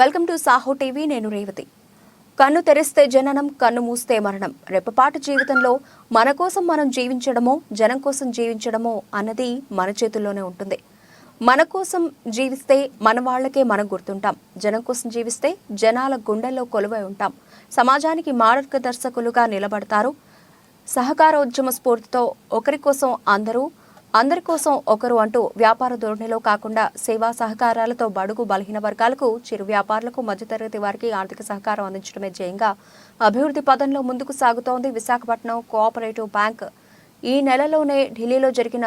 Welcome to Saaho TV. నేను రేవతి. కన్ను తెరిస్తే జననం, కన్ను మూస్తే మరణం. రెప్పపాటు జీవితంలో మన కోసం మనం జీవించడమో, జనం కోసం జీవించడమో అన్నది మన చేతుల్లోనే ఉంటుంది. మన కోసం జీవిస్తే మన వాళ్లకే మనం గుర్తుంటాం. జనం కోసం జీవిస్తే జనాల గుండెల్లో కొలువై ఉంటాం. సమాజానికి మార్గదర్శకులుగా నిలబడతారు. సహకారోద్యమ స్ఫూర్తితో ఒకరి కోసం అందరూ, అందరి కోసం ఒకరు అంటూ వ్యాపార ధోరణిలో కాకుండా సేవా సహకారాలతో బడుగు బలహీన వర్గాలకు, చిరు వ్యాపారులకు, మధ్యతరగతి వారికి ఆర్థిక సహకారం అందించడమే ధ్యేయంగా అభివృద్ధి పదంలో ముందుకు సాగుతోంది విశాఖపట్నం కోఆపరేటివ్ బ్యాంక్. ఈ నెలలోనే ఢిల్లీలో జరిగిన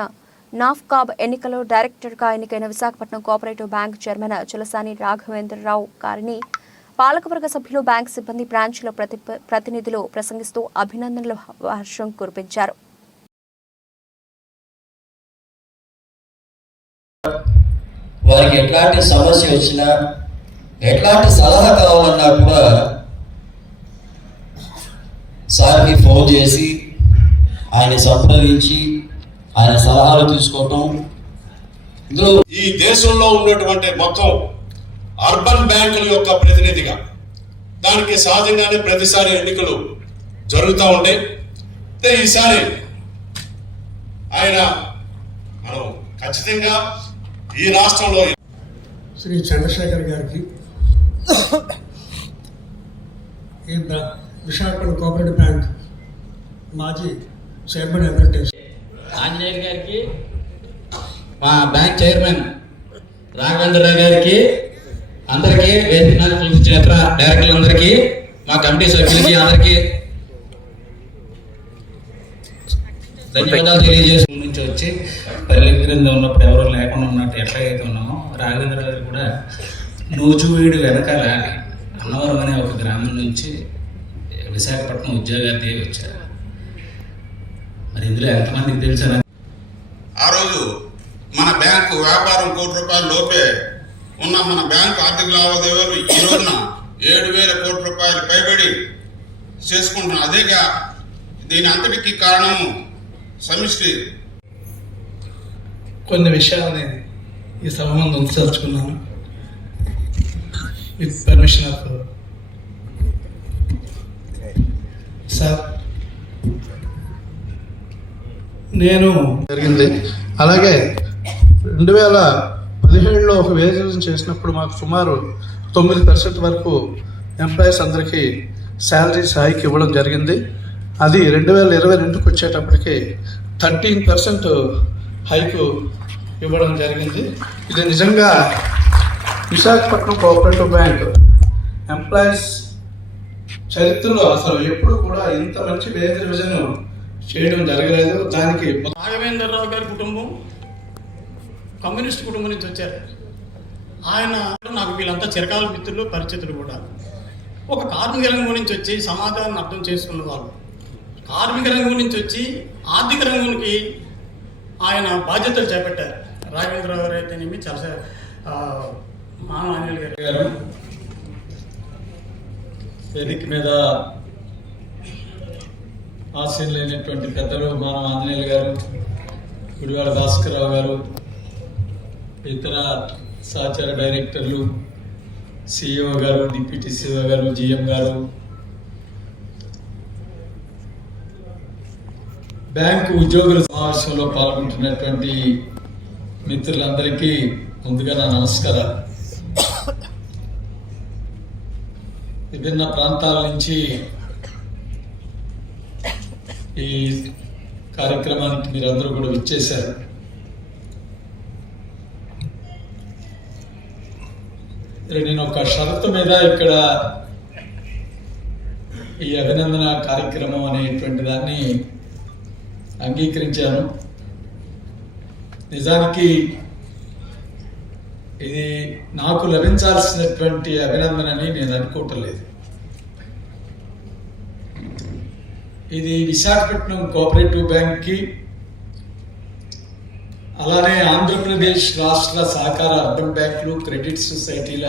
నాఫ్కాబ్ ఎన్నికల్లో డైరెక్టర్గా ఎన్నికైన Visakhapatnam cooperative bank chairman Chalasani Raghavendra Rao గారిని పాలకవర్గ సభ్యులు, బ్యాంక్ సిబ్బంది, బ్రాంచ్ల ప్రతినిధులు ప్రసంగిస్తూ అభినందనల వర్షం కురిపించారు. వారికి ఎట్లాంటి సమస్య వచ్చినా, ఎట్లాంటి సలహా కావాలన్నా కూడా సార్కి ఫోన్ చేసి ఆయన సంప్రదించి ఆయన సలహాలు తీసుకోవటం. ఇందులో ఈ దేశంలో ఉన్నటువంటి మొత్తం అర్బన్ బ్యాంకుల యొక్క ప్రతినిధిగా, దానికి సహజంగానే ప్రతిసారి ఎన్నికలు జరుగుతూ ఉంటాయి. ఈసారి ఆయన మనం ఖచ్చితంగా ఈ రాష్ట్రంలో శ్రీ చంద్రశేఖర్ గారికి, విశాఖపట్నం కోఆపరేటివ్ బ్యాంక్ మాజీ చైర్మన్ అడ్వర్టైజ్ ఆంజనేయులు గారికి, మా బ్యాంక్ చైర్మన్ రాఘవేంద్రరావు గారికి, అందరికీ ఇతర డైరెక్టర్లందరికీ, మా కమిటీ సభ్యులకి అందరికీ ధన్యవాదాలు తెలియజేసుకుని నుంచి వచ్చి పల్లె క్రింద ఉన్నప్పుడు ఎవరో లేకుండా ఉన్నట్టు ఎట్లాగైతే ఉన్నామో, రాఘవేంద్ర గారు కూడా నూజువీడు వెనకాల అన్నవరం అనే ఒక గ్రామం నుంచి విశాఖపట్నం ఉద్యోగాలు తీసి వచ్చారు. మరి ఇందులో ఎంతమందికి తెలుసా? ఆ రోజు మన బ్యాంకు వ్యాపారం ₹1,00,00,000 లోపే ఉన్న మన బ్యాంకు ఆర్థిక లావాదేవీలు ఈ రోజున ₹7,000 పైబడి చేసుకుంటున్నాం. అదేగా దీని అంతటికి కారణము సమిష్టి. కొన్ని విషయాలని ఈ సభ ముందు ఉంచదలుచుకున్నాను. విత్ పర్మిషన్ ఆఫ్ సార్, నేను జరిగింది. అలాగే 2017లో ఒక వేరియేషన్ చేసినప్పుడు మాకు సుమారు 9% వరకు ఎంప్లాయీస్ అందరికీ శాలరీస్ హైక్ ఇవ్వడం జరిగింది. అది 2022కి వచ్చేటప్పటికి 13% హైకు ఇవ్వడం జరిగింది. ఇది నిజంగా విశాఖపట్నం కోఆపరేటివ్ బ్యాంక్ ఎంప్లాయీస్ చరిత్రలో అసలు ఎప్పుడు కూడా ఇంత మంచి వేజ్ రివిజన్ చేయడం జరగలేదు. దానికి రాఘవేంద్రరావు గారి కుటుంబం కమ్యూనిస్ట్ కుటుంబం నుంచి వచ్చారు. ఆయన నాకు వీళ్ళంతా చిరకాల మిత్రులు, పరిచితులు కూడా. ఒక కార్మిక రంగం నుంచి వచ్చి సమాజాన్ని అర్థం చేసుకున్న వాళ్ళు, కార్మిక రంగం నుంచి వచ్చి ఆర్థిక రంగానికి ఆయన బాధ్యతలు చేపట్టారు. రాఘవేంద్రరావు గారు అయితేనేమి, మా ఆంజనేయులు గారు, వేదిక మీద ఆశీనులైనటువంటి పెద్దలు మా ఆంజనేయులు గారు, గుడివాడ భాస్కరరావు గారు, ఇతర సహచార డైరెక్టర్లు, సిఇఓ గారు, డిప్యూటీ సిఇఓ గారు, జిఎం గారు, బ్యాంకు ఉద్యోగుల సమావేశంలో పాల్గొంటున్నటువంటి మిత్రులందరికీ ముందుగా నా నమస్కారాలు. విభిన్న ప్రాంతాల నుంచి ఈ కార్యక్రమానికి మీరందరూ కూడా విచ్చేశారు. నేను ఒక షరతు మీద ఇక్కడ ఈ అభినందన కార్యక్రమం అనేటువంటి దాన్ని అంగీకరించాను. నిజానికి ఇది నాకు లభించాల్సినటువంటి అభినందనని నేను అనుకోవటం లేదు. ఇది విశాఖపట్నం కోఆపరేటివ్ బ్యాంక్కి, అలానే ఆంధ్రప్రదేశ్ రాష్ట్ర సహకార అర్బన్ బ్యాంకులు, క్రెడిట్ సొసైటీల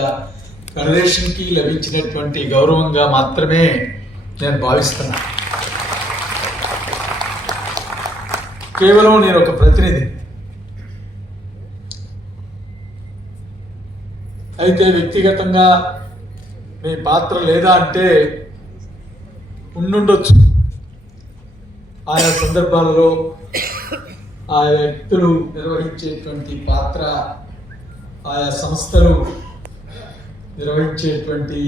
ఫెడరేషన్కి లభించినటువంటి గౌరవంగా మాత్రమే నేను భావిస్తున్నాను. కేవలం నేను ఒక ప్రతినిధి. అయితే వ్యక్తిగతంగా మీ పాత్ర లేదా అంటే ఉండుండొచ్చు. ఆయా సందర్భాలలో ఆయా వ్యక్తులు నిర్వహించేటువంటి పాత్ర, ఆయా సంస్థలు నిర్వహించేటువంటి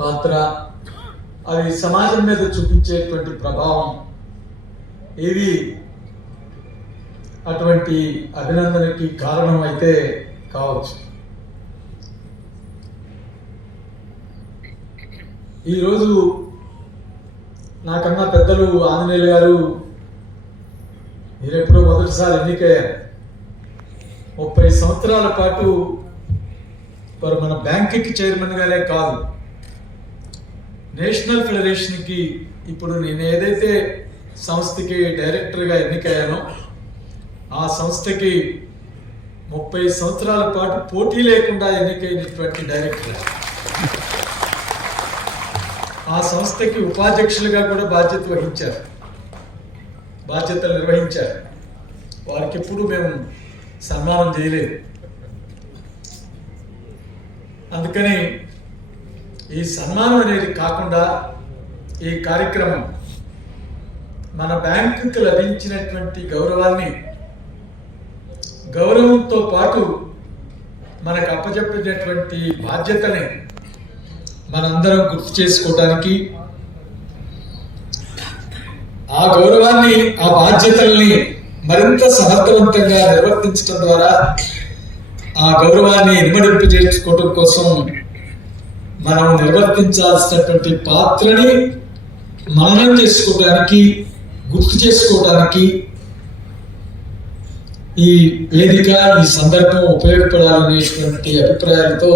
పాత్ర, అవి సమాజం మీద చూపించేటువంటి ప్రభావం ఏవి అటువంటి అభినందనకి కారణం అయితే కావచ్చు. ఈరోజు నాకన్నా పెద్దలు ఆంజనేయులు గారు మీరెప్పుడో మొదటిసారి ఎన్నికయ్యారు. 30 సంవత్సరాల పాటు వారు మన బ్యాంకుకి చైర్మన్గానే కాదు, నేషనల్ ఫెడరేషన్కి, ఇప్పుడు నేను ఏదైతే సంస్థకి డైరెక్టర్గా ఎన్నికయ్యానో ఆ సంస్థకి 30 సంవత్సరాల పాటు పోటీ లేకుండా ఎన్నికైనటువంటి డైరెక్టర్. ఆ సంస్థకి ఉపాధ్యక్షులుగా కూడా బాధ్యతలు నిర్వహించారు. వారికి ఎప్పుడు మేము సన్మానం చేయలేదు. అందుకని ఈ సన్మానం అనేది కాకుండా ఈ కార్యక్రమం మన బ్యాంకుకి లభించినటువంటి గౌరవంతో పాటు మనకు అప్పచెప్పినటువంటి బాధ్యతని మనందరం గుర్తు చేసుకోవడానికి, ఆ గౌరవాన్ని, ఆ బాధ్యతల్ని మరింత సమర్థవంతంగా నిర్వర్తించడం ద్వారా ఆ గౌరవాన్ని ఇనుమడింపు చేర్చుకోవడం కోసం మనం నిర్వర్తించాల్సినటువంటి పాత్రని మననం చేసుకోవడానికి, గుర్తు చేసుకోవడానికి ఈ వేదిక, ఈ సందర్భం ఉపయోగపడాలనేటువంటి అభిప్రాయాలతో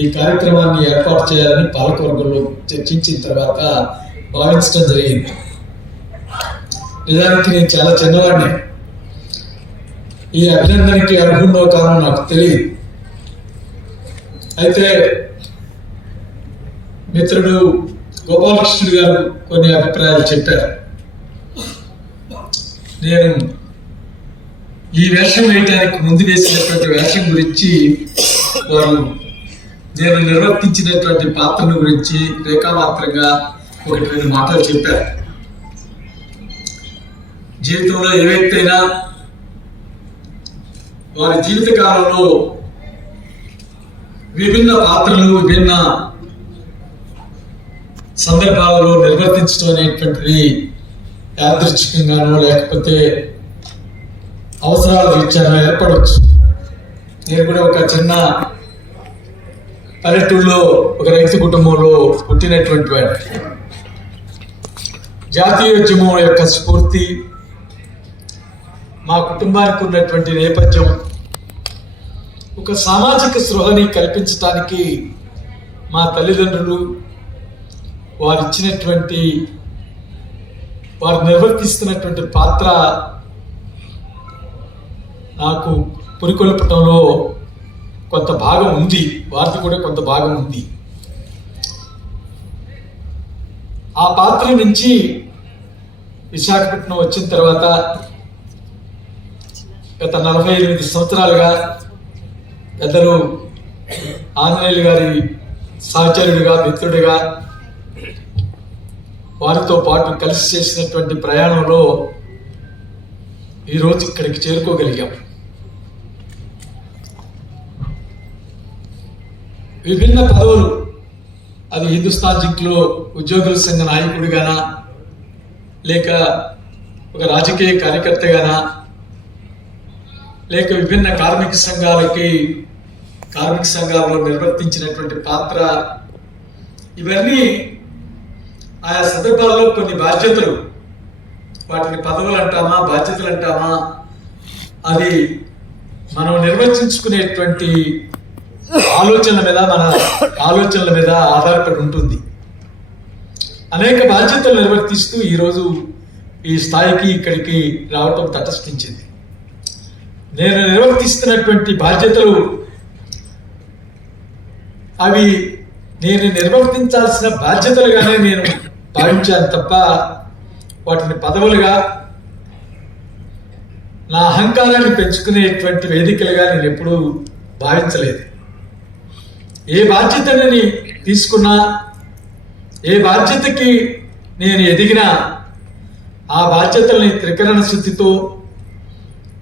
ఈ కార్యక్రమాన్ని ఏర్పాటు చేయాలని పాలకవర్గంలో చర్చించిన తర్వాత భావించడం జరిగింది. నిజానికి నేను చాలా చిన్నవాడిని, ఈ అభినందనకి అర్హుండో కారణం నాకు తెలియదు. అయితే మిత్రుడు గోపాలకృష్ణుడు గారు కొన్ని అభిప్రాయాలు చెప్పారు. నేను ఈ వేషం వేయడానికి ముందు వేసినటువంటి వేషం గురించి, వారు నేను నిర్వర్తించినటువంటి పాత్రను గురించి రేఖామాత్రంగా 1-2 మాటలు చెప్పారు. జీవితంలో ఏ వ్యక్తి అయినా వారి జీవిత కాలంలో విభిన్న పాత్రలు, విభిన్న సందర్భాలలో నిర్వర్తించడం అనేటువంటిది యాదృచ్ఛికంగానో లేకపోతే అవసరాల రీత్యానో ఏర్పడవచ్చు. నేను కూడా ఒక చిన్న పల్లెటూరులో ఒక రైతు కుటుంబంలో పుట్టినటువంటి వాడు. జాతీయోద్యమం యొక్క స్ఫూర్తి, మా కుటుంబానికి ఉన్నటువంటి నేపథ్యం, ఒక సామాజిక స్పృహని కల్పించడానికి మా తల్లిదండ్రులు వారు నిర్వర్తిస్తున్నటువంటి పాత్ర నాకు పురికొల్పటంలో కొంత భాగం ఉంది, వారిది కూడా కొంత భాగం ఉంది. ఆ పాత్ర నుంచి విశాఖపట్నం వచ్చిన తర్వాత గత 48 సంవత్సరాలుగా పెద్దలు ఆంజనేయులు గారి సహచరుడిగా, మిత్రుడిగా, వారితో పాటు కలిసి చేసినటువంటి ప్రయాణంలో ఈరోజు ఇక్కడికి చేరుకోగలిగాం. విభిన్న పదవులు, అది హిందుస్థాన్ జింక్లో ఉద్యోగుల సంఘ నాయకుడిగానా, లేక ఒక రాజకీయ కార్యకర్తగానా, లేక విభిన్న కార్మిక సంఘాలలో నిర్వర్తించినటువంటి పాత్ర, ఇవన్నీ ఆయా సందర్భాల్లో కొన్ని బాధ్యతలు, వాటిని పదవులు అంటామా, బాధ్యతలు అంటామా, అది మనం నిర్వచించుకునేటువంటి మన ఆలోచనల మీద ఆధారపడి ఉంటుంది. అనేక బాధ్యతలు నిర్వర్తిస్తూ ఈరోజు ఈ స్థాయికి, ఇక్కడికి రావటం తటస్థించింది. నేను నిర్వర్తిస్తున్నటువంటి బాధ్యతలు అవి నేను నిర్వర్తించాల్సిన బాధ్యతలుగానే నేను భావించాను తప్ప వాటిని పదవులుగా, నా అహంకారాన్ని పెంచుకునేటువంటి వేదికలుగా నేను ఎప్పుడూ భావించలేదు. ఏ బాధ్యతని తీసుకున్నా, ఏ బాధ్యతకి నేను ఎదిగినా ఆ బాధ్యతల్ని త్రికరణ శుద్ధితో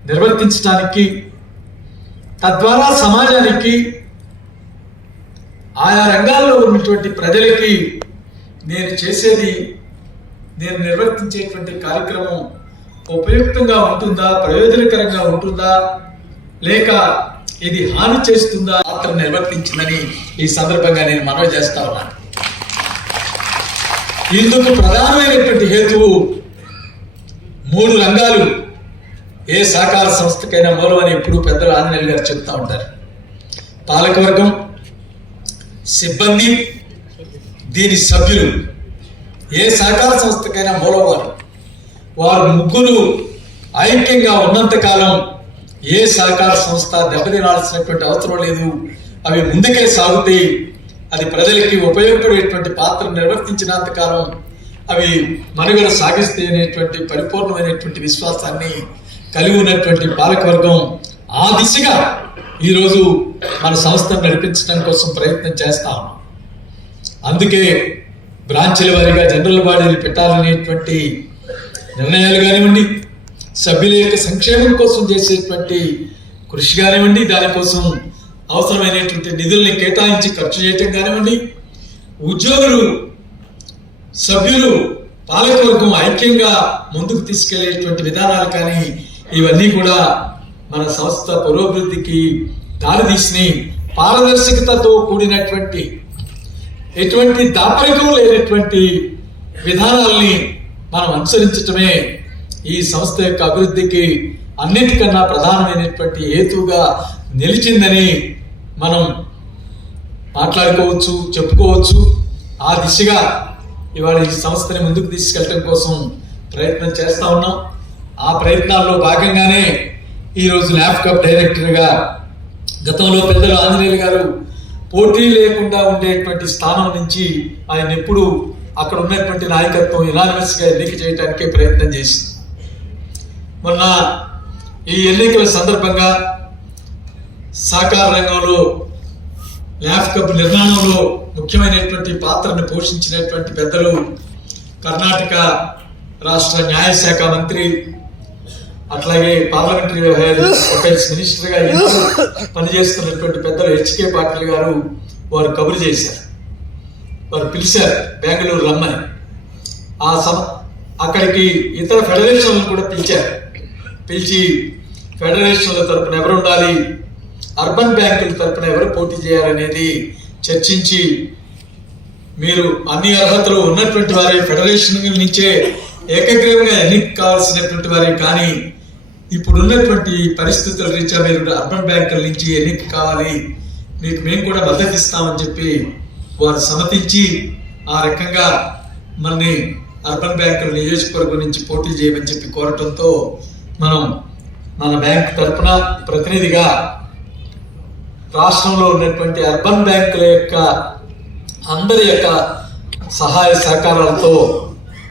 నిర్వర్తించడానికి, తద్వారా సమాజానికి, ఆయా రంగాల్లో ఉన్నటువంటి ప్రజలకి నేను నిర్వర్తించేటువంటి కార్యక్రమం ఉపయుక్తంగా ఉంటుందా, ప్రయోజనకరంగా ఉంటుందా, లేక ఇది హాని చేస్తుందా పాత్ర నిర్వర్తించిందని ఈ సందర్భంగా నేను మనవి చేస్తా ఉన్నాను. ఇందుకు ప్రధానమైనటువంటి హేతువు 3 రంగాలు ఏ సహకార సంస్థకైనా మూలమని ఎప్పుడు పెద్దలు ఆంజనేయులు గారు చెప్తా ఉంటారు. పాలకవర్గం, సిబ్బంది, దీని సభ్యులు. ఏ సహకార సంస్థకైనా మూలవారు. వారు ముగ్గురు ఐక్యంగా ఉన్నంతకాలం ఏ సహకార సంస్థ దెబ్బతినాల్సినటువంటి అవసరం లేదు. అవి ముందుకే సాగుతాయి. అది ప్రజలకి ఉపయోగపడేటువంటి పాత్ర నిర్వర్తించినంతకాలం అవి మనుగడ సాగిస్తాయి అనేటువంటి పరిపూర్ణమైనటువంటి విశ్వాసాన్ని కలిగి ఉన్నటువంటి పాలకవర్గం ఆ దిశగా ఈరోజు మన సంస్థను నడిపించడం కోసం ప్రయత్నం చేస్తాం. అందుకే బ్రాంచ్ల వారీగా జనరల్ బాడీలు పెట్టాలనేటువంటి నిర్ణయాలు కానివ్వండి, సభ్యుల యొక్క సంక్షేమం కోసం చేసేటువంటి కృషి కానివ్వండి, దానికోసం అవసరమైనటువంటి నిధుల్ని కేటాయించి ఖర్చు చేయటం కానివ్వండి, ఉద్యోగులు, సభ్యులు, పాలకవర్గం ఐక్యంగా ముందుకు తీసుకెళ్లేటువంటి విధానాలు కానీ ఇవన్నీ కూడా మన సంస్థ పురోభివృద్ధికి దారితీసి పారదర్శకతతో కూడినటువంటి, ఎటువంటి దాపరికం లేనటువంటి విధానాల్ని మనం అనుసరించటమే ఈ సంస్థ యొక్క అభివృద్ధికి అన్నిటికన్నా ప్రధానమైనటువంటి హేతువుగా నిలిచిందని మనం మాట్లాడుకోవచ్చు, చెప్పుకోవచ్చు. ఆ దిశగా ఇవాళ ఈ సంస్థని ముందుకు తీసుకెళ్ళటం కోసం ప్రయత్నం చేస్తా ఉన్నాం. ఆ ప్రయత్నాల్లో భాగంగానే ఈరోజు ల్యాప్టాప్ డైరెక్టర్గా గతంలో పెద్దలు ఆంజనేయులు గారు పోటీ లేకుండా ఉండేటువంటి స్థానం నుంచి ఆయన ఎప్పుడు అక్కడ ఉన్నటువంటి నాయకత్వం యునానిమస్గా ఎన్నిక చేయడానికే ప్రయత్నం చేసింది. మొన్న ఈ ఎన్నికల సందర్భంగా సహకార రంగంలో ల్యాప్టాప్ నిర్మాణంలో ముఖ్యమైనటువంటి పాత్రను పోషించినటువంటి పెద్దలు కర్ణాటక రాష్ట్ర న్యాయశాఖ మంత్రి, అట్లాగే పార్లమెంటరీ అఫైర్స్ మినిస్టర్గా పనిచేస్తున్నటువంటి పెద్దలు హెచ్కే పాటిల్ గారు వారు కబురు చేశారు. వారు పిలిచారు బెంగళూరు రమ్మని. అక్కడికి ఇతర ఫెడరేషన్లను కూడా పిలిచి ఫెడరేషన్ల తరపున ఎవరు ఉండాలి, అర్బన్ బ్యాంకుల తరపున ఎవరు పోటీ చేయాలనేది చర్చించి, మీరు అన్ని అర్హతలు ఉన్నటువంటి వారి ఫెడరేషన్ నుంచే ఏకగ్రీవంగా ఎన్నిక కావాల్సినటువంటి వారి, కానీ ఇప్పుడున్నటువంటి పరిస్థితుల రీత్యా మీరు అర్బన్ బ్యాంకుల నుంచి ఎన్నిక కావాలి, మీకు మేము కూడా మద్దతు ఇస్తామని చెప్పి వారు సమ్మతించి ఆ రకంగా మనని అర్బన్ బ్యాంకుల నియోజకవర్గం నుంచి పోటీ చేయమని చెప్పి కోరటంతో మనం మన బ్యాంక్ తరఫున ప్రతినిధిగా రాష్ట్రంలో ఉన్నటువంటి అర్బన్ బ్యాంకుల యొక్క అందరి యొక్క సహాయ సహకారాలతో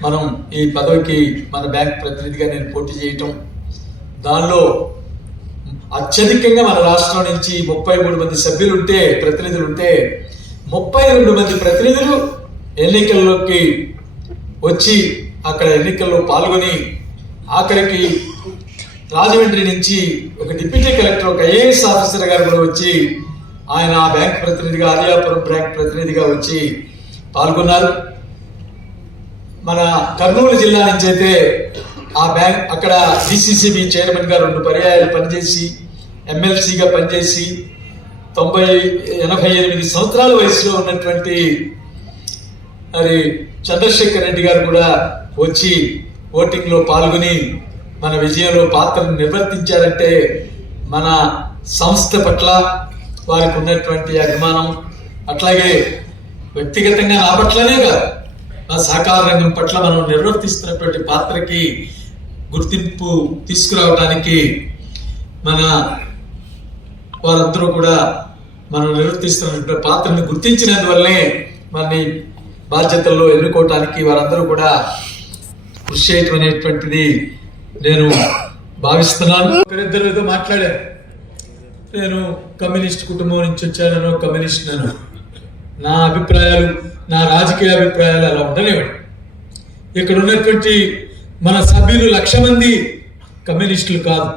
మనం ఈ పదవికి మన బ్యాంక్ ప్రతినిధిగా నేను పోటీ చేయటం, దానిలో అత్యధికంగా మన రాష్ట్రం నుంచి 33 మంది సభ్యులుంటే, ప్రతినిధులుంటే 32 మంది ప్రతినిధులు ఎన్నికల్లోకి వచ్చి అక్కడ ఎన్నికల్లో పాల్గొని, ఆఖరికి రాజమండ్రి నుంచి ఒక డిప్యూటీ కలెక్టర్, ఒక ఐఏఎస్ ఆఫీసర్ గారు కూడా వచ్చి ఆయన ఆ బ్యాంక్ ప్రతినిధిగా, ఆర్యాపురం బ్యాంక్ ప్రతినిధిగా వచ్చి పాల్గొన్నారు. మన కర్నూలు జిల్లా నుంచి అయితే ఆ బ్యాంక్ అక్కడ డిసిసిబి చైర్మన్ గా 2 పర్యాయాలు పనిచేసి, ఎమ్మెల్సీగా పనిచేసి 88 సంవత్సరాల వయసులో ఉన్నటువంటి మరి చంద్రశేఖర్ రెడ్డి గారు కూడా వచ్చి ఓటింగ్ లో పాల్గొని మన విజయంలో పాత్రను నిర్వర్తించారంటే మన సంస్థ పట్ల వారికి ఉన్నటువంటి అభిమానం, అట్లాగే వ్యక్తిగతంగా నా పట్లనే కాదు, నా సహకార రంగం పట్ల మనం నిర్వర్తిస్తున్నటువంటి పాత్రకి గుర్తింపు తీసుకురావడానికి మన వారందరూ కూడా మనం నిర్వర్తిస్తున్నటువంటి పాత్రను గుర్తించినందువల్లే మనని బాధ్యతల్లో ఎన్నుకోవటానికి వారందరూ కూడా కృషి చేయటం అనేటువంటిది నేను భావిస్తున్నాను. ఇద్దరు మాట్లాడారు. నేను కమ్యూనిస్ట్ కుటుంబం నుంచి వచ్చానో కమ్యూనిస్ట్నను, నా అభిప్రాయాలు, నా రాజకీయ అభిప్రాయాలు అలా ఉండనివ్వండి. ఇక్కడ ఉన్నటువంటి మన సభ్యులు 1,00,000 మంది కమ్యూనిస్టులు కాదు.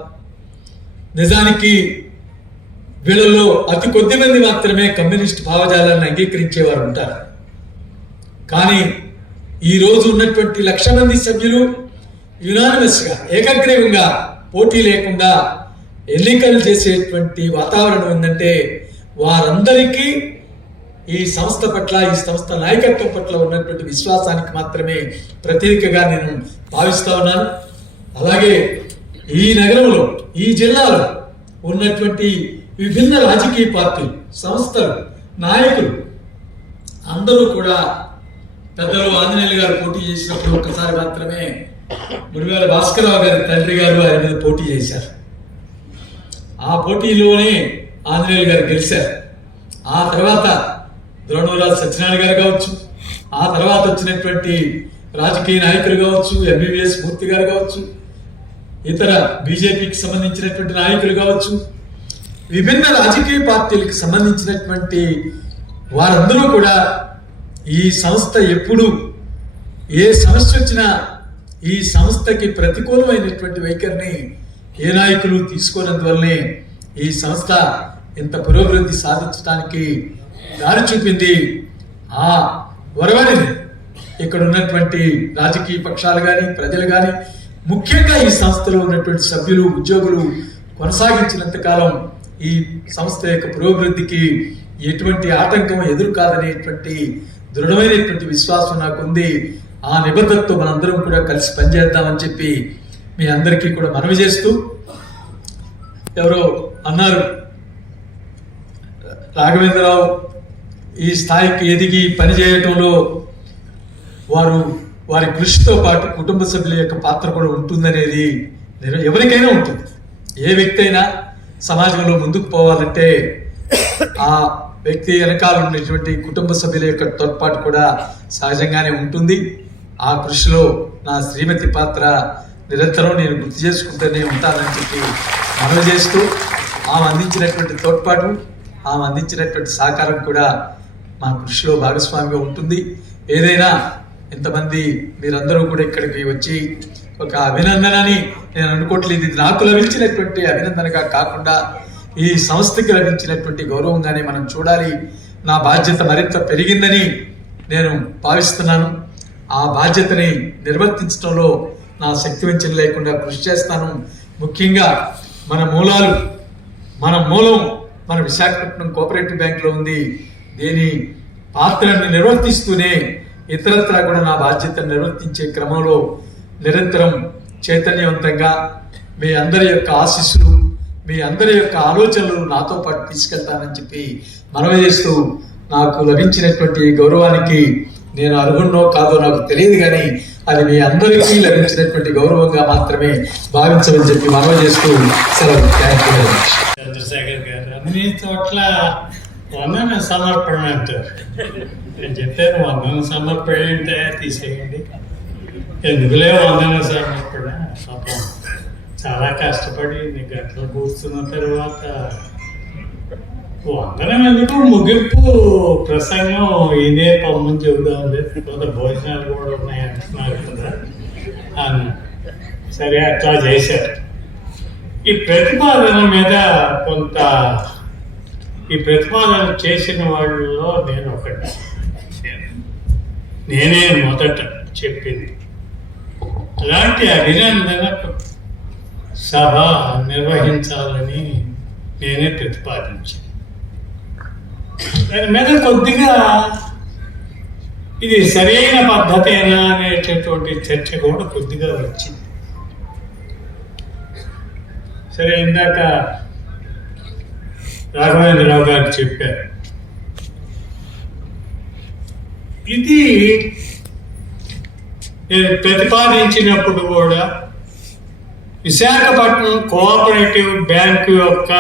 నిజానికి వీళ్ళలో అతి కొద్ది మంది మాత్రమే కమ్యూనిస్ట్ భావజాలాన్ని అంగీకరించేవారు ఉంటారు. కానీ ఈరోజు ఉన్నటువంటి 1,00,000 మంది సభ్యులు యునానిమస్గా, ఏకగ్రీవంగా, పోటీ లేకుండా ఎన్నికలు చేసేటువంటి వాతావరణం ఉందంటే వారందరికీ ఈ సంస్థ పట్ల, ఈ సంస్థ నాయకత్వం పట్ల ఉన్నటువంటి విశ్వాసానికి మాత్రమే ప్రతీకగా నేను భావిస్తా ఉన్నాను. అలాగే ఈ నగరంలో, ఈ జిల్లాలో ఉన్నటువంటి విభిన్న రాజకీయ పార్టీలు, సంస్థలు, నాయకులు అందరూ కూడా పెద్దలు ఆంజనేయులు గారు పోటీ చేసినప్పుడు ఒక్కసారి మాత్రమే ముడివేల భాస్కరరావు గారి తండ్రి గారు ఆయన మీద పోటీ చేశారు. ఆ పోటీలోనే ఆంజనేయులు గారు గెలిచారు. ఆ తర్వాత ద్రోణరాజు సత్యనారాయణ గారు కావచ్చు, ఆ తర్వాత వచ్చినటువంటి రాజకీయ నాయకులు కావచ్చు, ఎంబీబీఎస్ మూర్తి గారు కావచ్చు, ఇతర బీజేపీకి సంబంధించినటువంటి నాయకులు కావచ్చు, విభిన్న రాజకీయ పార్టీలకు సంబంధించినటువంటి వారందరూ కూడా ఈ సంస్థ ఎప్పుడు ఏ సమస్య వచ్చినా ఈ సంస్థకి ప్రతికూలమైనటువంటి వైఖరిని ఏ నాయకులు తీసుకోనందువల్లనే ఈ సంస్థ ఇంత పురోభివృద్ధి సాధించడానికి దారి చూపింది. ఆ వరవడిని ఇక్కడ ఉన్నటువంటి రాజకీయ పక్షాలు కానీ, ప్రజలు కానీ, ముఖ్యంగా ఈ సంస్థలో ఉన్నటువంటి సభ్యులు, ఉద్యోగులు కొనసాగించినంత కాలం ఈ సంస్థ యొక్క పురోభివృద్ధికి ఎటువంటి ఆటంకం ఎదురు కాదనేటువంటి దృఢమైనటువంటి విశ్వాసం నాకు ఉంది. ఆ నిబద్ధతతో మనందరం కూడా కలిసి పనిచేద్దామని చెప్పి మీ అందరికీ కూడా మనవి చేస్తూ, ఎవరో అన్నారు రాఘవేంద్రరావు ఈ స్థాయికి ఎదిగి పనిచేయటంలో వారి కృషితో పాటు కుటుంబ సభ్యుల యొక్క పాత్ర కూడా ఉంటుందనేది ఎవరికైనా ఉంటుంది. ఏ వ్యక్తి అయినా సమాజంలో ముందుకు పోవాలంటే ఆ వ్యక్తి వెనకాల ఉన్నటువంటి కుటుంబ సభ్యుల యొక్క తోడ్పాటు కూడా సహజంగానే ఉంటుంది. ఆ కృషిలో నా శ్రీమతి పాత్ర నిరంతరం నేను గుర్తు చేసుకుంటూనే ఉంటానని చెప్పి మనవి చేస్తూ, ఆమె అందించినటువంటి తోడ్పాటు, ఆమె అందించినటువంటి సహకారం కూడా మా కృషిలో భాగస్వామిగా ఉంటుంది. ఏదైనా ఇంతమంది మీరందరూ కూడా ఇక్కడికి వచ్చి ఒక అభినందనని నేను అనుకోవట్లేదు, ఇది నాకు లభించినటువంటి అభినందనగా కాకుండా ఈ సంస్థకి లభించినటువంటి గౌరవంగానే మనం చూడాలి. నా బాధ్యత మరింత పెరిగిందని నేను భావిస్తున్నాను. ఆ బాధ్యతని నిర్వర్తించడంలో నా శక్తి వంచన లేకుండా కృషి చేస్తాను. ముఖ్యంగా మన మూలం మన విశాఖపట్నం కోఆపరేటివ్ బ్యాంకులో ఉంది. దీని పాత్రను నిర్వర్తిస్తూనే ఇతరత్రా కూడా నా బాధ్యతను నిర్వర్తించే క్రమంలో నిరంతరం చైతన్యవంతంగా మీ అందరి యొక్క ఆశీస్సులు, మీ అందరి యొక్క ఆలోచనలు నాతో పాటు తీసుకెళ్తానని చెప్పి మనవి చేస్తూ, నాకు లభించినటువంటి గౌరవానికి నేను అర్హున్నో కాదో నాకు తెలియదు, కానీ అది మీ అందరికీ లభించినటువంటి గౌరవంగా మాత్రమే భావించమని చెప్పి మనవి చేస్తూ సెలవు. చంద్రశేఖర్ గారు అన్ని చోట్ల వందన సమర్పణ అంటారు. నేను చెప్పాను వందన సమర్పణ అంటే తీసేయండి, ఎందుకులే వందన సమర్పణ. పాపం చాలా కష్టపడి నీ గంటలో కూర్చున్న తర్వాత వందనం ఎందుకు, ముగింపు ప్రసంగం ఇదే పొమ్మని చెబుదాం, కొంత భోజనాలు కూడా ఉన్నాయి అంటున్నారు కదా అని. సరే అట్లా చేశారు. ఈ ప్రతిపాదన మీద కొంత, ఈ ప్రతిపాదన చేసిన వాళ్ళలో నేను ఒకటి, నేనే మొదట చెప్పింది. అలాంటి అభినందన సభ నిర్వహించాలని నేనే ప్రతిపాదించాను. దాని మీద కొద్దిగా ఇది సరైన పద్ధతేనా అనేటటువంటి చర్చ కూడా కొద్దిగా వచ్చింది. సరే, ఇందాక రాఘవేంద్రరావు గారు చెప్పారు, ఇది నేను ప్రతిపాదించినప్పుడు కూడా విశాఖపట్నం కోఆపరేటివ్ బ్యాంకు యొక్క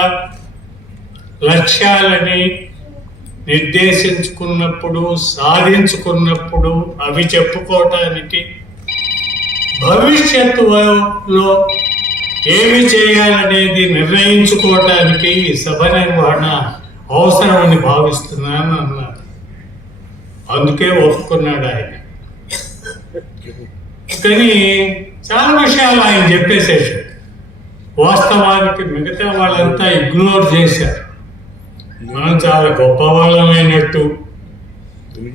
లక్ష్యాలని నిర్దేశించుకున్నప్పుడు, సాధించుకున్నప్పుడు అవి చెప్పుకోవటానికి భవిష్యత్తులో ఏమి చేయాలనేది నిర్ణయించుకోవటానికి ఈ సభ నిర్వహణ అవసరమని భావిస్తున్నాను అన్నారు. అందుకే ఒప్పుకున్నాడు ఆయన. కానీ చాలా విషయాలు ఆయన చెప్పేసేసాడు. వాస్తవానికి మిగతా వాళ్ళంతా ఇగ్నోర్ చేశారు. మనం చాలా గొప్పవాళ్ళమైనట్టు.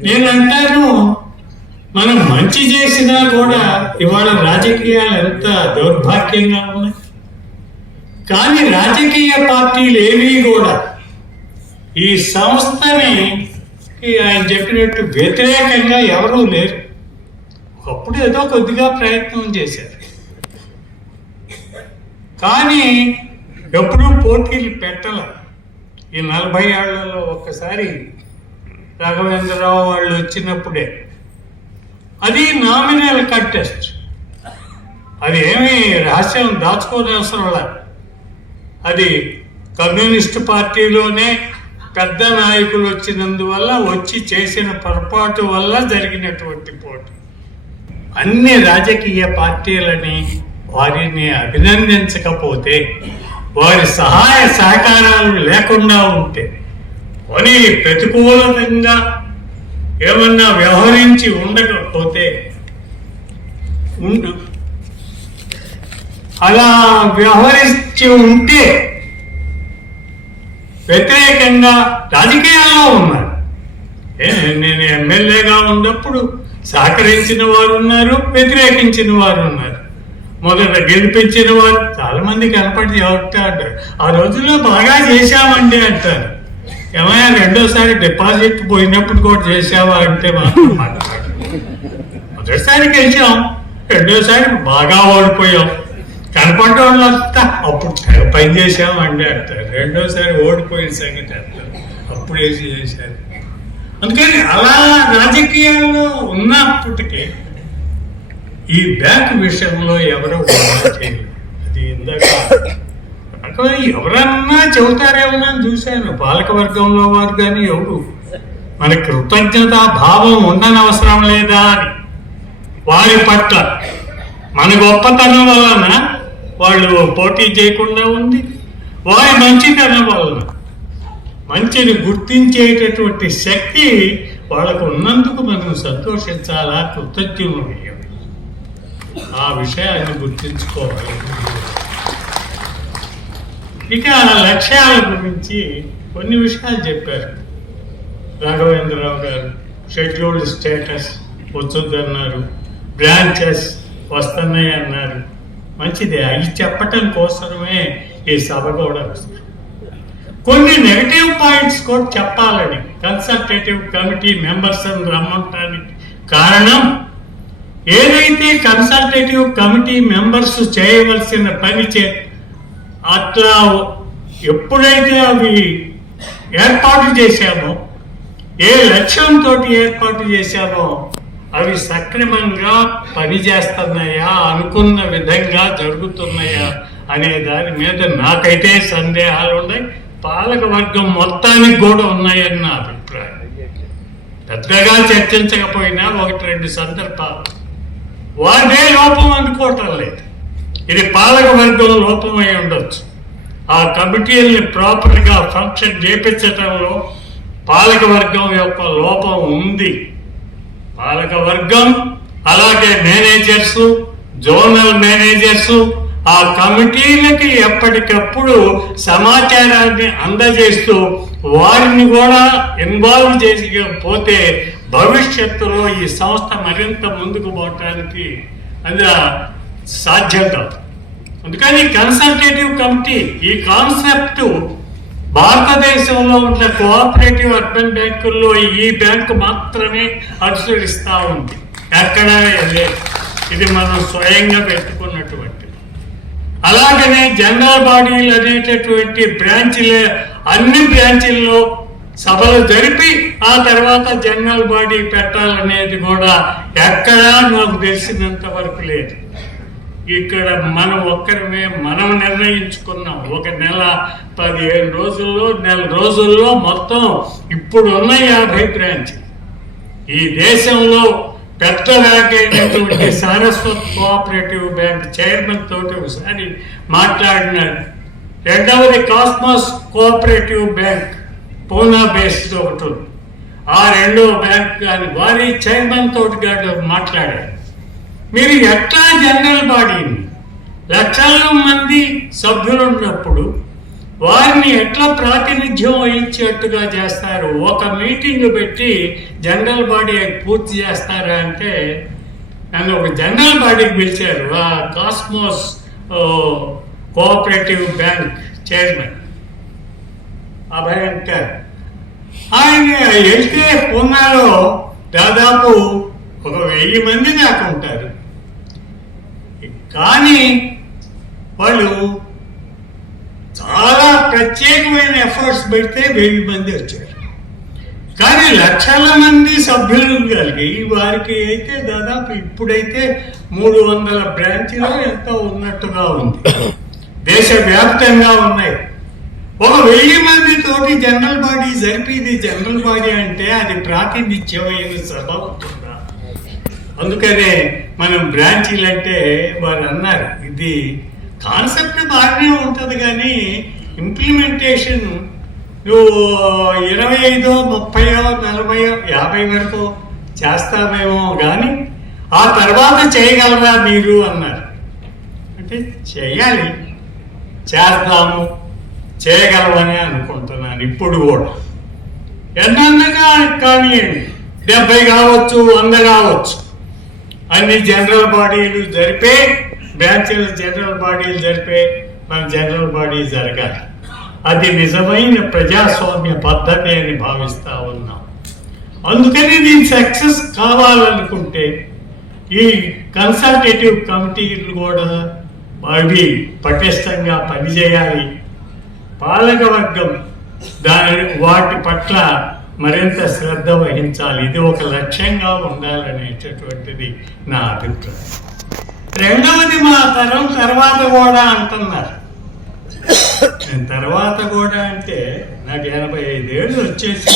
నేను అంటాను, మనం మంచి చేసినా కూడా ఇవాళ రాజకీయాలు ఎంత దౌర్భాగ్యంగా ఉన్నాయి. కానీ రాజకీయ పార్టీలు ఏవి కూడా ఈ సంస్థని ఆయన చెప్పినట్టు వ్యతిరేకంగా ఎవరూ లేరు. ఒకప్పుడు ఏదో కొద్దిగా ప్రయత్నం చేశారు, కానీ ఎప్పుడూ పోటీలు పెట్టాల. ఈ 40 ఏళ్లలో ఒక్కసారి రాఘవేంద్రరావు వాళ్ళు వచ్చినప్పుడే, అది నామినల్ కంటెస్ట్, అది ఏమీ రహస్యం దాచుకోని అవసరం లేదు. అది కమ్యూనిస్టు పార్టీలోనే పెద్ద నాయకులు వచ్చినందువల్ల వచ్చి చేసిన పొరపాటు వల్ల జరిగినటువంటి పోటీ. అన్ని రాజకీయ పార్టీలని వారిని అభినందించకపోతే, వారి సహాయ సహకారాలు లేకుండా ఉంటే, అని ప్రతికూలంగా ఏమన్నా వ్యవహరించి ఉండకపోతే అలా వ్యవహరించి ఉంటే వ్యతిరేకంగా రాజకీయాల్లో ఉన్నారు. నేను ఎమ్మెల్యేగా ఉన్నప్పుడు సహకరించిన వారు ఉన్నారు, వ్యతిరేకించిన వారు ఉన్నారు. మొదట గెలిపించిన వారు చాలా మంది కనపడి అంటారు, ఆ రోజుల్లో బాగా చేశామండి అంటారు. ఏమైనా రెండోసారి డిపాజిట్ పోయినప్పుడు కూడా చేసావా అంటే మాత్రం మాట్లాడు. మొదటిసారి గెలిచాం, రెండోసారి బాగా ఓడిపోయాం. కనపడ్డ వాళ్ళంతా అప్పుడు పని చేసామండి అంటారు. రెండోసారి ఓడిపోయిన సంగతి అంటారు, అప్పుడు వేసి చేశారు. అందుకని అలా రాజకీయాల్లో ఉన్నప్పటికీ ఈ బ్యాంక్ విషయంలో ఎవరో చేయలేదు. అది ఇందాక ఎవరన్నా చెబుతారేమో చూశాను, పాలకవర్గంలో వారు కానీ ఎవరు మన కృతజ్ఞతా భావం ఉండనవసరం లేదా అని. వారి పట్ల మన గొప్పతనం వలన వాళ్ళు పోటీ చేయకుండా ఉంది, వారి మంచితనం వలన మంచిని గుర్తించేటటువంటి శక్తి వాళ్ళకు ఉన్నందుకు మనం సంతోషించాలా, కృతజ్ఞులు అయ్యాం. ఆ విషయాన్ని గుర్తించుకోవాలి. ఇక లక్ష్యాల గురించి కొన్ని విషయాలు చెప్పారు రాఘవేంద్రరావు గారు. షెడ్యూల్డ్ స్టేటస్ వచ్చొద్దన్నారు, బ్రాంచెస్ వస్తున్నాయి అన్నారు. మంచిదే, అవి చెప్పటం కోసమే ఈ సభ కూడా వస్తుంది. కొన్ని నెగటివ్ పాయింట్స్ కూడా చెప్పాలని కన్సల్టేటివ్ కమిటీ మెంబర్స్ రమ్మంటానికి కారణం, ఏదైతే కన్సల్టేటివ్ కమిటీ మెంబర్స్ చేయవలసిన పని అట్లా ఎప్పుడైతే అవి ఏర్పాటు చేశామో, ఏ లక్ష్యంతో ఏర్పాటు చేశామో అవి సక్రమంగా పనిచేస్తున్నాయా, అనుకున్న విధంగా జరుగుతున్నాయా అనే దాని మీద నాకైతే సందేహాలు ఉన్నాయి. పాలక వర్గం మొత్తానికి కూడా ఉన్నాయని నా అభిప్రాయం. పెద్దగా చర్చించకపోయినా 1-2 సందర్భాలు వారే లోపం అనుకోవటం లేదు. ఇది పాలక వర్గం లోపమై ఉండొచ్చు. ఆ కమిటీల్ని ప్రాపర్గా ఫంక్షన్ చేపించటంలో పాలక వర్గం యొక్క లోపం ఉంది. పాలక వర్గం అలాగే మేనేజర్స్, జోనల్ మేనేజర్స్ ఆ కమిటీలకి ఎప్పటికప్పుడు సమాచారాన్ని అందజేస్తూ వారిని కూడా ఇన్వాల్వ్ చేయకపోతే భవిష్యత్తులో ఈ సంస్థ మరింత ముందుకు పోవటానికి అది సాధ్యం కాదు. అందుకని కన్సల్టేటివ్ కమిటీ ఈ కాన్సెప్ట్ భారతదేశంలో ఉన్న కోఆపరేటివ్ అర్బన్ బ్యాంకుల్లో ఈ బ్యాంకు మాత్రమే అనుసరిస్తూ ఉంది, ఎక్కడా లేదు. ఇది మనం స్వయంగా పెట్టుకున్నటువంటి. అలాగనే జనరల్ బాడీలు అనేటటువంటి బ్రాంచీలు, అన్ని బ్రాంచీల్లో సభలు జరిపి ఆ తర్వాత జనరల్ బాడీ పెట్టాలనేది కూడా ఎక్కడా నాకు తెలిసినంత వరకు లేదు. ఇక్కడ మనం ఒక్కరమే మనం నిర్ణయించుకున్నాం. 1 నెల 15 రోజుల్లో, నెల రోజుల్లో మొత్తం ఇప్పుడు ఉన్న 50 బ్రాంచ్ ఈ దేశంలో పెద్ద బ్యాంక్ అయినటువంటి సారస్వత్ కోఆపరేటివ్ బ్యాంక్ చైర్మన్ తోటి ఒకసారి మాట్లాడినాడు. రెండవది cosmos cooperative bank Poona based ఒకటి ఉంది. ఆ రెండో బ్యాంక్ కానీ వారి చైర్మన్ తోటి గారు మాట్లాడారు. మీరు ఎట్లా జనరల్ బాడీని లక్షల మంది సభ్యులు ఉన్నప్పుడు వారిని ఎట్లా ప్రాతినిధ్యం వహించేట్టుగా చేస్తారు? ఒక మీటింగ్ పెట్టి జనరల్ బాడీ పూర్తి చేస్తారా అంటే నన్ను ఒక జనరల్ బాడీకి పిలిచారు. ఆ cosmos cooperative bank chairman Abhyankar. ఆయన వెళ్తే పూనాలో దాదాపు 1000 మంది దాకా ఉంటారు. కానీ వాళ్ళు చాలా ప్రత్యేకమైన ఎఫర్ట్స్ పెడితే 1000 మంది వచ్చారు. కానీ లక్షల మంది సభ్యులు కలిగి వారికి అయితే దాదాపు ఇప్పుడైతే 300 బ్రాంచీలు ఎంతో ఉన్నట్టుగా ఉంది. దేశవ్యాప్తంగా ఉన్నాయి. 1000 మంది తోటి జనరల్ బాడీ జరిపేది జనరల్ బాడీ అంటే అది ప్రాతినిధ్యమైన సభ ఉంటుందా? అందుకనే మనం బ్రాంచీలు అంటే వారు అన్నారు ఇది కాన్సెప్ట్ బాగానే ఉంటుంది కానీ ఇంప్లిమెంటేషన్ నువ్వు 25, 30, 40, 50 వరకు చేస్తామేమో కానీ ఆ తర్వాత చేయగలరా మీరు అన్నారు. అంటే చేయాలి, చేస్తాము, చేయగలమని అనుకుంటున్నాను. ఇప్పుడు కూడా ఎన్నగా కానివ్వండి, 70 కావచ్చు, 100 కావచ్చు, అన్ని జనరల్ బాడీలు జరిపే బ్రాంచీలు జనరల్ బాడీలు జరిపే మన జనరల్ బాడీ జరగాలి. అది నిజమైన ప్రజాస్వామ్య పద్ధతి అని భావిస్తా ఉన్నాం. అందుకని దీని సక్సెస్ కావాలనుకుంటే ఈ కన్సల్టేటివ్ కమిటీలు కూడా అవి పటిష్టంగా పనిచేయాలి. పాలకవర్గం వాటి పట్ల మరింత శ్రద్ధ వహించాలి. ఇది ఒక లక్ష్యంగా ఉండాలనేటటువంటిది నా అభిప్రాయం. రెండవది మా తరం తర్వాత కూడా అంటున్నారు. తర్వాత కూడా అంటే నాకు 85 ఏళ్ళు వచ్చేసి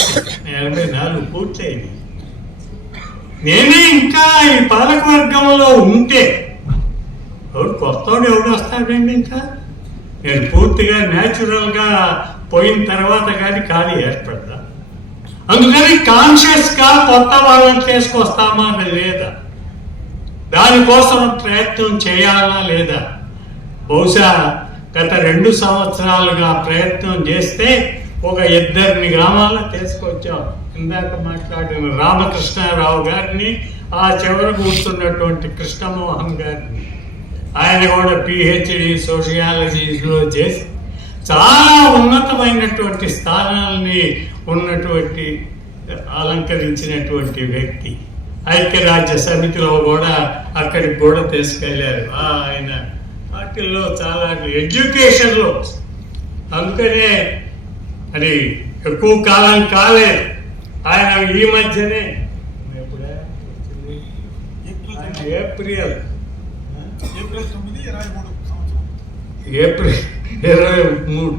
84 పూర్తయింది. నేనే ఇంకా ఈ పాలకవర్గంలో ఉంటే కొత్తోడు ఎవడు వస్తాడండి? ఇంకా నేను పూర్తిగా న్యాచురల్గా పోయిన తర్వాత కానీ ఖాళీ ఏర్పడతా. అందుకని కాన్షియస్గా కొత్త వాళ్ళని తీసుకొస్తామా లేదా, దానికోసం ప్రయత్నం చేయాలా లేదా? బహుశా గత 2 సంవత్సరాలుగా ప్రయత్నం చేస్తే ఒక 2 గ్రామాల్లో తీసుకొచ్చాం. ఇందాక మాట్లాడిన రామకృష్ణారావు గారిని, ఆ చివర కూర్చున్నటువంటి కృష్ణమోహన్ గారిని, ఆయన కూడా PhD సోషియాలజీలో చేసి చాలా ఉన్నతమైనటువంటి స్థానాలని ఉన్నటువంటి అలంకరించినటువంటి వ్యక్తి. ఐక్యరాజ్య సమితిలో కూడా అక్కడికి కూడా తీసుకెళ్లారు. ఆయన వాటిల్లో చాలా ఎడ్యుకేషన్లో. అందుకనే అది ఎక్కువ కాలం కాలేదు. ఆయన ఈ మధ్యనే ఏప్రిల్ 23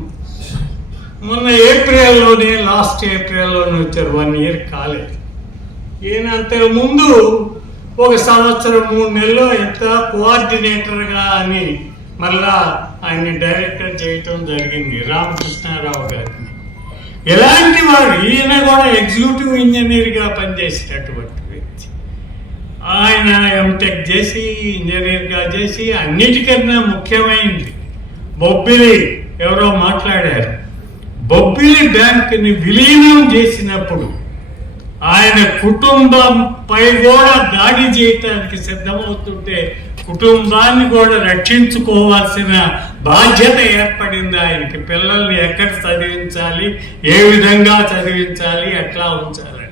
మొన్న ఏప్రిల్లోనే, లాస్ట్ ఏప్రిల్లోనే వచ్చారు. 1 ఇయర్ కాలేదు. ఈయన అంతకు ముందు 1 సంవత్సరం 3 నెలలు ఎంత కోఆర్డినేటర్గా అని మళ్ళా ఆయన్ని డైరెక్టర్ చేయటం జరిగింది, రామకృష్ణారావు గారిని. ఎలాంటి వాడు ఈయన కూడా ఎగ్జిక్యూటివ్ ఇంజనీర్గా పనిచేసినటువంటి వ్యక్తి. ఆయన ఎంటెక్ చేసి ఇంజనీర్గా చేసి అన్నిటికన్నా ముఖ్యమైనది బొబ్బిలి ఎవరో మాట్లాడారు. బొబ్బిలి బ్యాంకుని విలీనం చేసినప్పుడు ఆయన కుటుంబంపై కూడా దాడి చేయటానికి సిద్ధమవుతుంటే కుటుంబాన్ని కూడా రక్షించుకోవాల్సిన బాధ్యత ఏర్పడింది ఆయనకి. పిల్లల్ని ఎక్కడ చదివించాలి, ఏ విధంగా చదివించాలి, ఎట్లా ఉంచాలని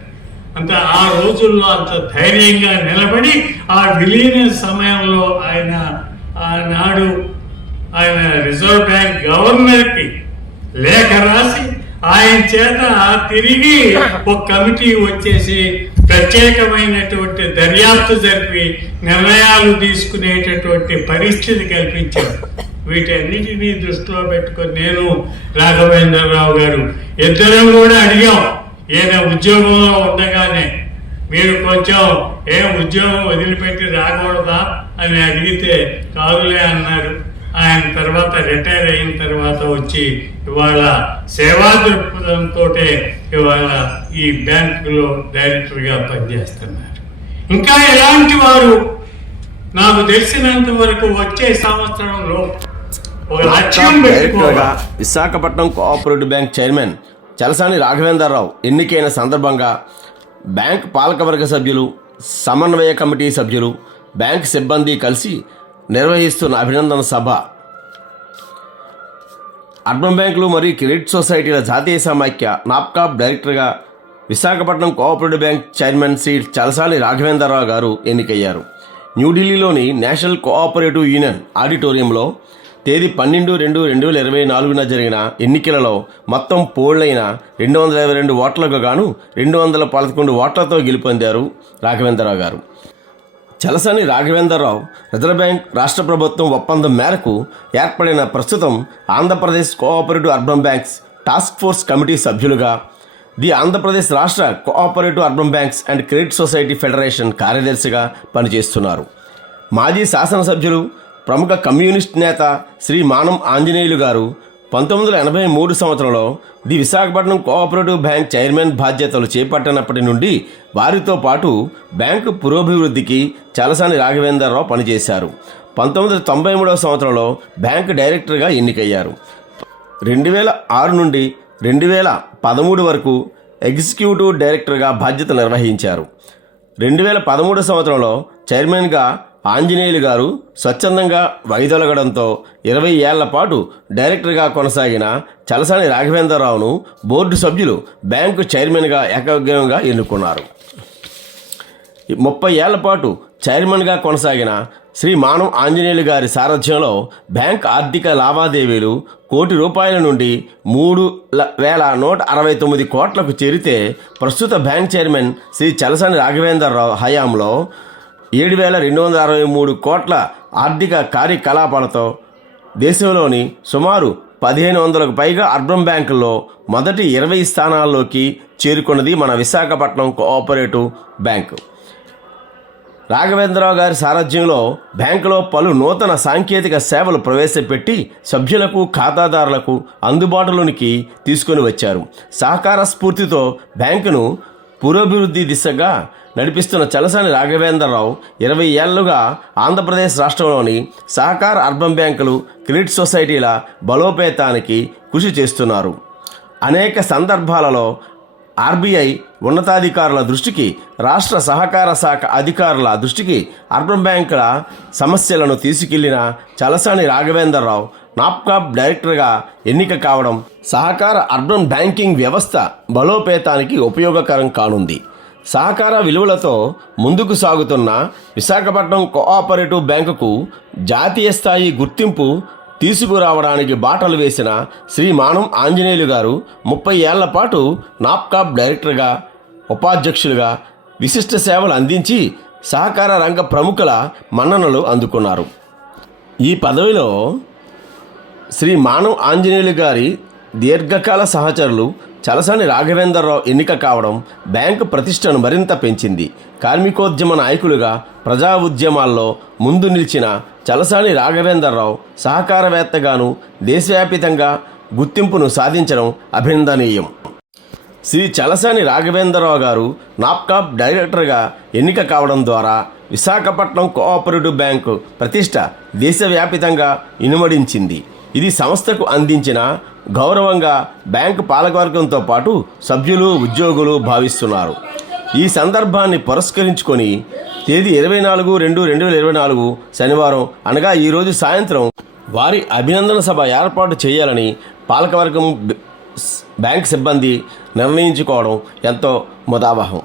అంత ఆ రోజుల్లో అంత ధైర్యంగా నిలబడి ఆ విలీన సమయంలో ఆయన ఆనాడు ఆయన రిజర్వ్ బ్యాంక్ గవర్నర్కి లేఖ రాసి ఆయన చేత తిరిగి ఒక కమిటీ వచ్చేసి ప్రత్యేకమైనటువంటి దర్యాప్తు జరిపి నిర్ణయాలు తీసుకునేటటువంటి పరిస్థితి కల్పించారు. వీటన్నిటినీ దృష్టిలో పెట్టుకొని నేను రాఘవేంద్రరావు గారు ఇద్దరం కూడా అడిగాం. ఈయన ఉద్యోగంలో ఉండగానే మీరు కొంచెం ఉద్యోగం వదిలిపెట్టి రాకూడదా అని అడిగితే కాదులే అన్నారు. ఆయన తర్వాత రిటైర్ అయిన తర్వాత వచ్చి ఇవాళ సేవా దృక్పథంతో ఇవాళ ఈ బ్యాంకులో డైరెక్టర్గా పనిచేస్తున్నారు. ఇంకా ఎలాంటి వారు నాకు తెలిసినంత వరకు వచ్చే సంవత్సరంలో ఒక లక్ష్యం డైరెక్టర్గా Visakhapatnam cooperative bank chairman Chalasani Raghavendra Rao ఎన్నికైన సందర్భంగా బ్యాంక్ పాలకవర్గ సభ్యులు, సమన్వయ కమిటీ సభ్యులు, బ్యాంక్ సిబ్బంది కలిసి నిర్వహిస్తున్న అభినందన సభ అర్బన్ బ్యాంకులు మరియు క్రెడిట్ సొసైటీల జాతీయ సమాఖ్య నాప్కాప్ డైరెక్టర్గా Visakhapatnam cooperative bank chairman Shri Chalasani Raghavendra Rao గారు ఎన్నికయ్యారు. న్యూఢిల్లీలోని నేషనల్ కోఆపరేటివ్ యూనియన్ ఆడిటోరియంలో తేదీ 12/2/2024 జరిగిన ఎన్నికలలో మొత్తం పోలైన 222 ఓట్లకు గాను 211 ఓట్లతో గెలుపొందారు రాఘవేంద్రరావు గారు. చలసాని రాఘవేంద్రరావు రిజర్వ్ బ్యాంక్ రాష్ట్ర ప్రభుత్వం ఒప్పందం మేరకు ఏర్పడిన ప్రస్తుతం Andhra Pradesh cooperative urban banks task force committee సభ్యులుగా, ది ఆంధ్రప్రదేశ్ రాష్ట్ర cooperative urban banks and credit society federation కార్యదర్శిగా పనిచేస్తున్నారు. మాజీ శాసనసభ్యులు, ప్రముఖ కమ్యూనిస్ట్ నేత శ్రీ మానం ఆంజనేయులు గారు 1983 సంవత్సరంలో the Visakhapatnam cooperative bank chairman బాధ్యతలు చేపట్టినప్పటి నుండి వారితో పాటు బ్యాంకు పురోభివృద్ధికి చలసాని రాఘవేంద్రరావు పనిచేశారు. 1993 సంవత్సరంలో బ్యాంకు డైరెక్టర్గా ఎన్నికయ్యారు. 2006 నుండి 2013 వరకు ఎగ్జిక్యూటివ్ డైరెక్టర్గా బాధ్యత నిర్వహించారు. 2013 సంవత్సరంలో చైర్మన్గా ఆంజనేయులు గారు స్వచ్ఛందంగా వైదొలగడంతో 20 ఏళ్ల పాటు డైరెక్టర్గా కొనసాగిన చలసాని రాఘవేంద్రరావును బోర్డు సభ్యులు బ్యాంకు చైర్మన్గా ఏకగ్రీవంగా ఎన్నుకున్నారు. 30 ఏళ్ల పాటు చైర్మన్గా కొనసాగిన శ్రీ మానం ఆంజనేయులు గారి సారథ్యంలో బ్యాంక్ ఆర్థిక లావాదేవీలు ₹1 నుండి 3,169 కోట్లకు చేరితే ప్రస్తుత బ్యాంక్ చైర్మన్ శ్రీ చలసాని రాఘవేంద్రరావు హయాంలో 7,263 కోట్ల ఆర్థిక కార్యకలాపాలతో దేశంలోని సుమారు 1,500కు పైగా అర్బన్ బ్యాంకుల్లో మొదటి 20 స్థానాల్లోకి చేరుకున్నది మన విశాఖపట్నం కోఆపరేటివ్ బ్యాంకు. రాఘవేంద్రరావు గారి సారథ్యంలో బ్యాంకులో పలు నూతన సాంకేతిక సేవలు ప్రవేశపెట్టి సభ్యులకు, ఖాతాదారులకు అందుబాటులోనికి తీసుకొని వచ్చారు. సహకార స్ఫూర్తితో బ్యాంకును పురోభివృద్ధి దిశగా నడిపిస్తున్న చలసాని రాఘవేంద్రరావు 20 ఏళ్లుగా ఆంధ్రప్రదేశ్ రాష్ట్రంలోని సహకార అర్బన్ బ్యాంకులు, క్రెడిట్ సొసైటీల బలోపేతానికి కృషి చేస్తున్నారు. అనేక సందర్భాలలో ఆర్బీఐ ఉన్నతాధికారుల దృష్టికి, రాష్ట్ర సహకార శాఖ అధికారుల దృష్టికి అర్బన్ బ్యాంకుల సమస్యలను తీసుకెళ్లిన చలసాని రాఘవేంద్రరావు నాప్కాప్ డైరెక్టర్గా ఎన్నిక కావడం సహకార అర్బన్ బ్యాంకింగ్ వ్యవస్థ బలోపేతానికి ఉపయోగకరం కానుంది. సహకార విలువలతో ముందుకు సాగుతున్న విశాఖపట్నం కోఆపరేటివ్ బ్యాంకుకు జాతీయ స్థాయి గుర్తింపు తీసుకురావడానికి బాటలు వేసిన శ్రీ మానం ఆంజనేయులు గారు 30 ఏళ్ల పాటు నాప్కాప్ డైరెక్టర్గా, ఉపాధ్యక్షులుగా విశిష్ట సేవలు అందించి సహకార రంగ ప్రముఖుల మన్ననలు అందుకున్నారు. ఈ పదవిలో శ్రీ మానం ఆంజనేయులు గారి దీర్ఘకాల సహచరులు చలసాని రాఘవేంద్రరావు ఎన్నిక కావడం బ్యాంకు ప్రతిష్టను మరింత పెంచింది. కార్మికోద్యమ నాయకులుగా ప్రజా ఉద్యమాల్లో ముందు నిలిచిన చలసాని రాఘవేంద్రరావు సహకారవేత్తగాను దేశవ్యాపితంగా గుర్తింపును సాధించడం అభినందనీయం. శ్రీ చలసాని రాఘవేంద్రరావు గారు నాప్కాప్ డైరెక్టర్గా ఎన్నిక కావడం ద్వారా విశాఖపట్నం కోఆపరేటివ్ బ్యాంకు ప్రతిష్ట దేశవ్యాపితంగా ఇనుమడించింది. ఇది సంస్థకు అందించిన గౌరవంగా బ్యాంకు పాలకవర్గంతో పాటు సభ్యులు, ఉద్యోగులు భావిస్తున్నారు. ఈ సందర్భాన్ని పురస్కరించుకొని తేదీ 24/2/2024 శనివారం అనగా ఈరోజు సాయంత్రం వారి అభినందన సభ ఏర్పాటు చేయాలని పాలకవర్గం, బ్యాంక్ సిబ్బంది నిర్ణయించుకోవడం ఎంతో ముదావహం.